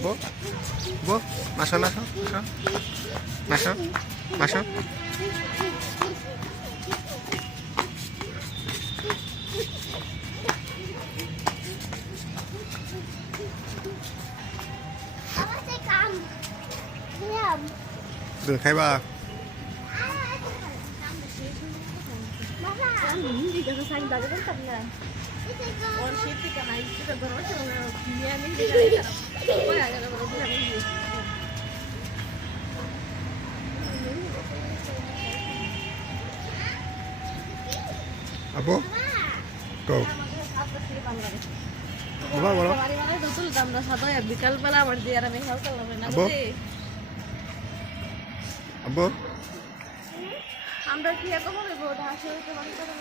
Bo, bo, masuk, masuk, masuk, masuk, masuk. Được khai bờ. Apa? Kau. Apa bolo? Apa? Apa? আমরা কি এত বলে বড় আসলে তো মনে করে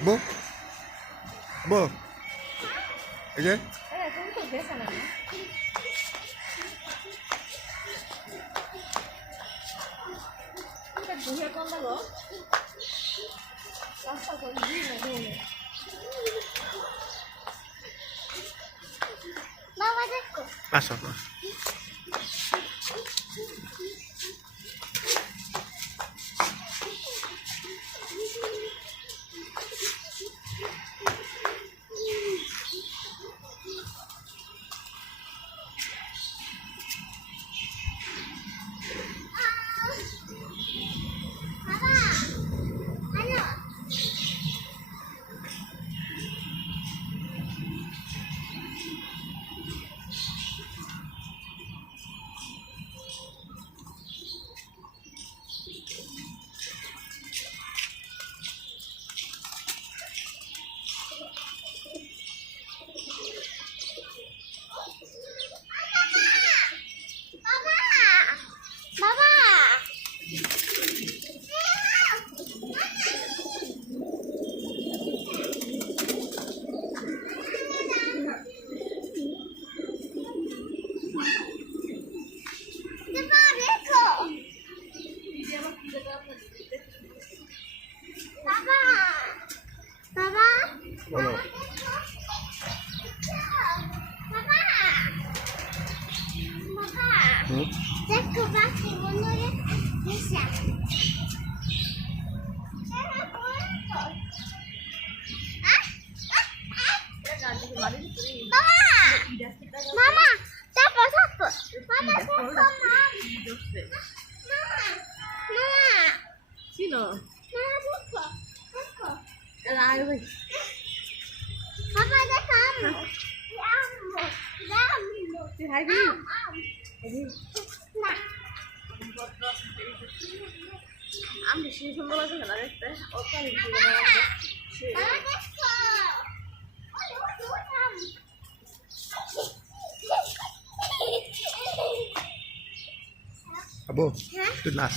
Apa? Apa? Aja. তুমি তো বেশ না এটা দুহে কোন দাও রাস্তা কোন দিই না দৌড়ে মামা দেখো Masuk. Bolo. দেখো বাকি বন্ধুরে দিশা মামা চাপো চাপো মামা চাপো মামা ছিল মামা চাপো চাপো আর ভাই পাপা দেখো আমো আমো তুই খাইবি না আমি বেশি সুন্দর লাগে না দেখতে ওটা মামা দেখো Abo. Itu nas.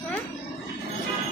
Hah?